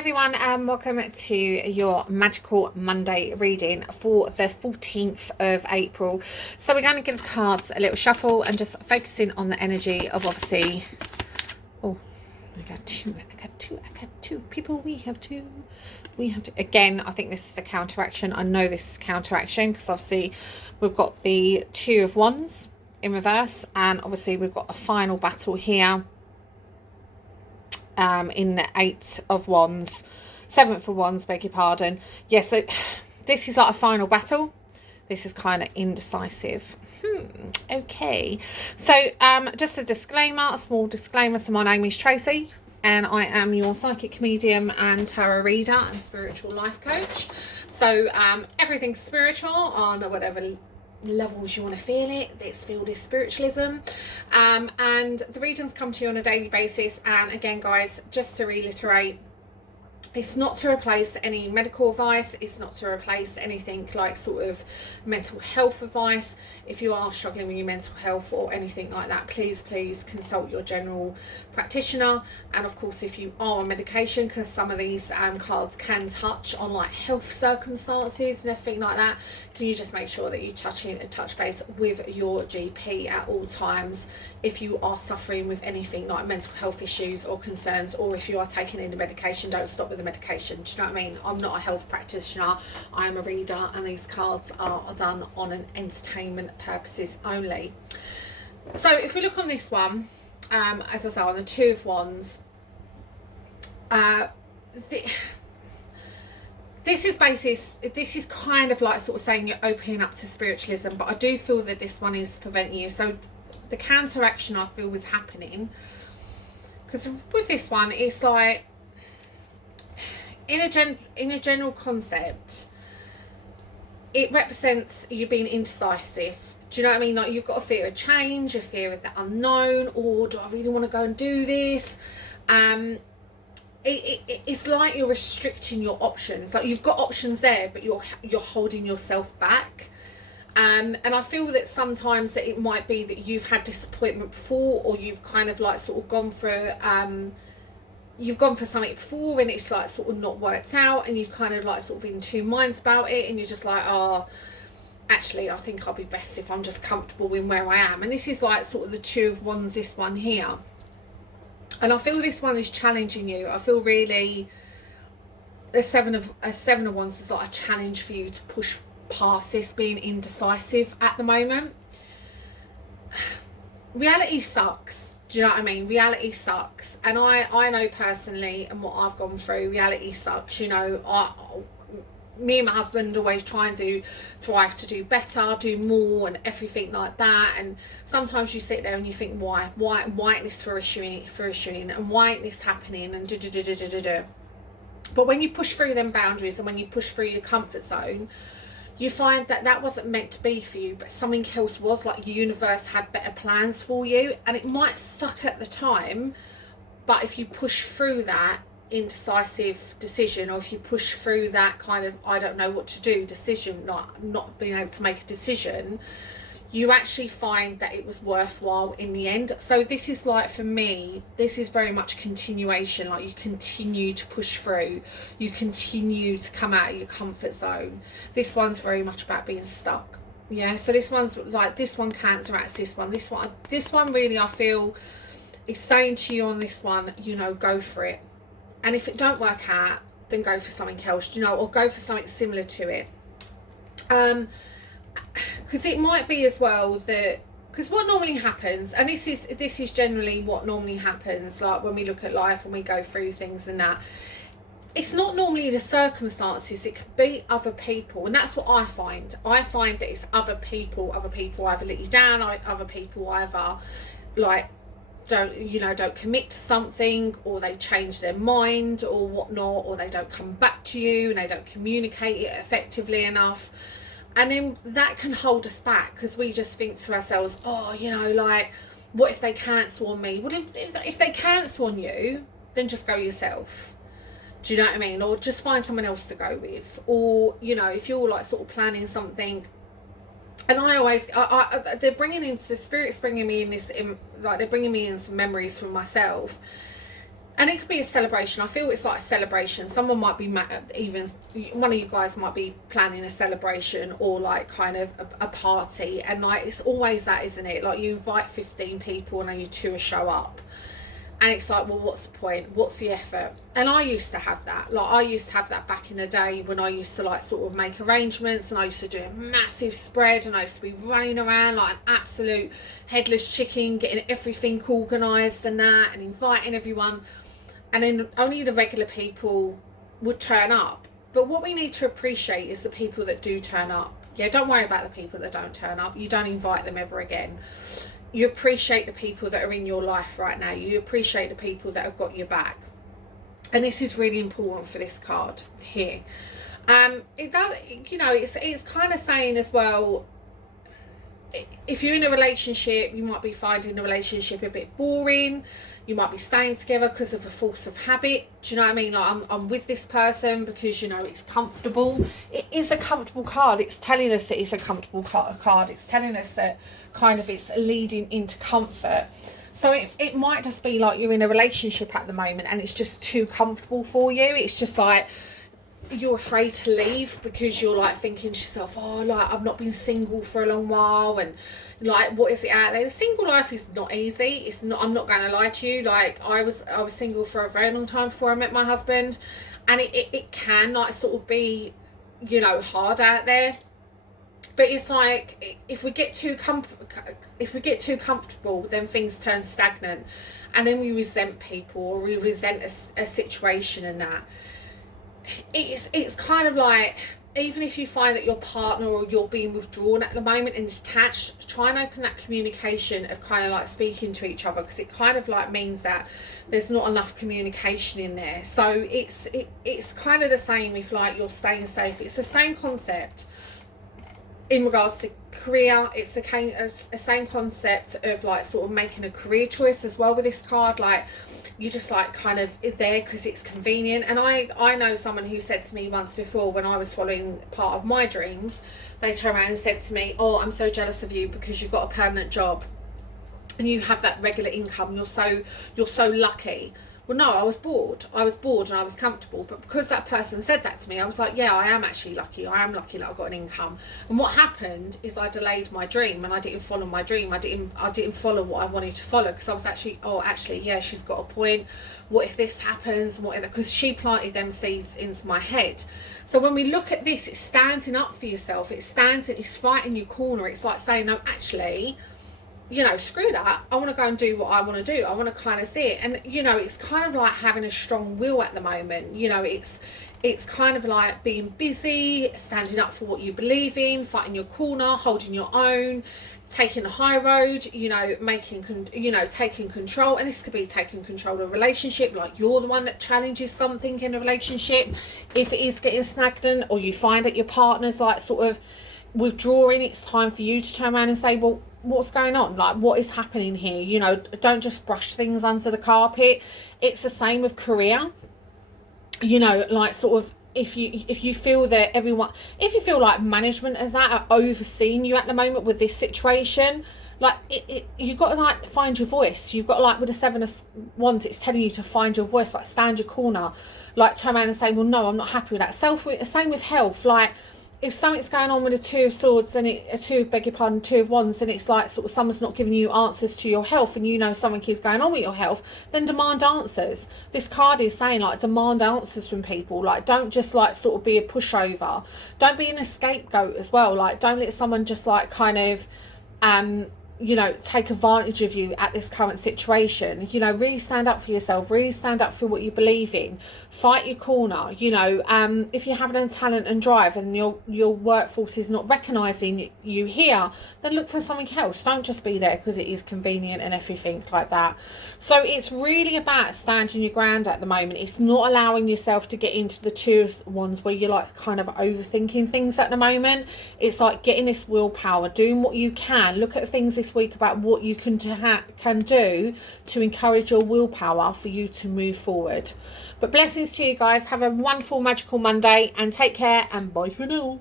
Everyone, and welcome to your Magical Monday reading for the 14th of April. So we're going to give cards a little shuffle and just focusing on the energy of obviously, oh, I got two people. We have two. Again, I think this is a counteraction. I know this is counteraction because obviously we've got the Two of Wands in reverse, and obviously we've got a final battle here. In the Eight of Wands, Seventh of Wands, beg your pardon. Yeah, so this is like a final battle. This is kind of indecisive. Okay. So just a disclaimer, a small disclaimer. So my name is Tracy and I am your psychic medium and tarot reader and spiritual life coach. So everything's spiritual on whatever levels you want to feel it. Let's feel this spiritualism, and the readings come to you on a daily basis. And again, guys, just to reiterate, it's not to replace any medical advice. It's not to replace anything like sort of mental health advice. If you are struggling with your mental health or anything like that, please consult your general practitioner. And of course, if you are on medication, because some of these cards can touch on like health circumstances and everything like that, can you just make sure that you touch base with your GP at all times if you are suffering with anything like mental health issues or concerns, or if you are taking any medication, don't stop with the medication. Do you know what I mean? I'm not a health practitioner, I am a reader, and these cards are done on an entertainment purposes only. So if we look on this one, as I say, on the Two of Wands, this is kind of like sort of saying you're opening up to spiritualism, but I do feel that this one is preventing you. So the counteraction I feel was happening, because with this one it's like in a general concept, it represents you being indecisive. Do you know what I mean? Like, you've got a fear of change, a fear of the unknown, or do I really want to go and do this? It's like you're restricting your options. Like, you've got options there, but you're holding yourself back. And I feel that sometimes that it might be that you've had disappointment before, or you've kind of like sort of gone for something before and it's like sort of not worked out, and you've kind of like sort of in two minds about it, and you're just like, oh, actually I think I'll be best if I'm just comfortable in where I am. And this is like sort of the Two of Wands, this one here. And I feel this one is challenging you. I feel really a Seven of Wands is like a challenge for you to push past this being indecisive at the moment. Reality sucks. Do you know what I mean? Reality sucks. And I know personally, and what I've gone through, reality sucks. You know, me and my husband always try and thrive to do better, do more, and everything like that. And sometimes you sit there and you think, why ain't this fruitioning, and why ain't this happening, and But when you push through them boundaries and when you push through your comfort zone, you find that that wasn't meant to be for you, but something else was. Like, the universe had better plans for you, and it might suck at the time, but if you push through that indecisive decision, or if you push through that kind of I don't know what to do decision, not being able to make a decision, you actually find that it was worthwhile in the end. So this is like, for me, this is very much continuation. Like, you continue to push through, you continue to come out of your comfort zone. This one's very much about being stuck. Yeah, so this one's like, this one counteracts this one. This one really, I feel, is saying to you on this one, you know, go for it. And if it don't work out, then go for something else, you know, or go for something similar to it. Because it might be as well that, because what normally happens, and this is generally what normally happens, like when we look at life, when we go through things and that, it's not normally the circumstances, it could be other people. And that's what I find that it's other people either let you down, other people either like don't commit to something, or they change their mind or whatnot, or they don't come back to you and they don't communicate it effectively enough. And then that can hold us back, because we just think to ourselves, oh, you know, like, what if they cancel on me? Well, if they cancel on you, then just go yourself. Do you know what I mean? Or just find someone else to go with. Or, you know, if you're like sort of planning something, and I always, they're bringing in, the spirit's bringing me in this, like, they're bringing me in some memories from myself. And it could be a celebration. I feel it's like a celebration. Someone might be, even one of you guys might be planning a celebration, or like kind of a party. And like, it's always that, isn't it? Like, you invite 15 people and only 2 show up. And it's like, well, what's the point? What's the effort? And I used to have that. Like, I used to have that back in the day when I used to like sort of make arrangements, and I used to do a massive spread, and I used to be running around like an absolute headless chicken, getting everything organised and that, and inviting everyone. And then only the regular people would turn up. But what we need to appreciate is the people that do turn up. Yeah, don't worry about the people that don't turn up. You don't invite them ever again. You appreciate the people that are in your life right now. You appreciate the people that have got your back. And this is really important for this card here. It does, you know, it's kind of saying as well, if you're in a relationship, you might be finding the relationship a bit boring. You might be staying together because of a force of habit. Do you know what I mean? Like, I'm with this person because, you know, it's comfortable. It is a comfortable card. It's telling us that it's a comfortable card. It's telling us that kind of it's leading into comfort. So it might just be like you're in a relationship at the moment and it's just too comfortable for you. It's just like you're afraid to leave because you're like thinking to yourself, oh, like, I've not been single for a long while, and like, what is it out there? The single life is not easy. It's not, I'm not going to lie to you. Like, I was single for a very long time before I met my husband, and it can like sort of be, you know, hard out there. But it's like, if we get too comfortable, then things turn stagnant, and then we resent people, or we resent a situation, and that it's kind of like, even if you find that your partner or you're being withdrawn at the moment and detached, try and open that communication of kind of like speaking to each other, because it kind of like means that there's not enough communication in there. So it's kind of the same if like you're staying safe. It's the same concept in regards to career. It's the same concept of like sort of making a career choice as well with this card. Like, you just like kind of there because it's convenient. And I know someone who said to me once before, when I was following part of my dreams, they turned around and said to me, oh, I'm so jealous of you because you've got a permanent job and you have that regular income. You're so lucky. Well, no, I was bored and I was comfortable. But because that person said that to me, I was like, yeah, I am actually lucky. I am lucky that I've got an income. And what happened is I delayed my dream, and I didn't follow my dream. I didn't follow what I wanted to follow, because I was actually, oh, actually, yeah, she's got a point. What if this happens? Because she planted them seeds into my head. So when we look at this, it's standing up for yourself. It's fighting your corner. It's like saying, no, actually, you know, screw that. I want to go and do what I want to do. I want to kind of see it. And, you know, it's kind of like having a strong will at the moment. You know, it's kind of like being busy, standing up for what you believe in, fighting your corner, holding your own, taking the high road, you know, taking control. And this could be taking control of a relationship, like you're the one that challenges something in a relationship. If it is getting stagnant, or you find that your partner's like sort of withdrawing, it's time for you to turn around and say, well, what's going on? Like, what is happening here? You know, don't just brush things under the carpet. It's the same with career. You know, like sort of, if you feel that if you feel like management as that are overseeing you at the moment with this situation, like you've got to like find your voice. You've got to, like with the 7 of Wands, it's telling you to find your voice, like stand your corner, like turn around and say, well, no, I'm not happy with that. Same with health. Like, if something's going on with a 2 of Swords and Two of Wands, and it's like sort of someone's not giving you answers to your health, and you know something is going on with your health, then demand answers. This card is saying like demand answers from people. Like, don't just like sort of be a pushover. Don't be an scapegoat as well. Like, don't let someone just like kind of you know, take advantage of you at this current situation. You know, really stand up for yourself, really stand up for what you believe in, fight your corner. You know, if you have a talent and drive and your workforce is not recognising you here, then look for something else. Don't just be there because it is convenient and everything like that. So it's really about standing your ground at the moment. It's not allowing yourself to get into the 2 of Wands where you're like kind of overthinking things at the moment. It's like getting this willpower, doing what you can. Look at things this week about what you can do to encourage your willpower for you to move forward. But blessings to you guys. Have a wonderful magical Monday, and take care, and bye for now.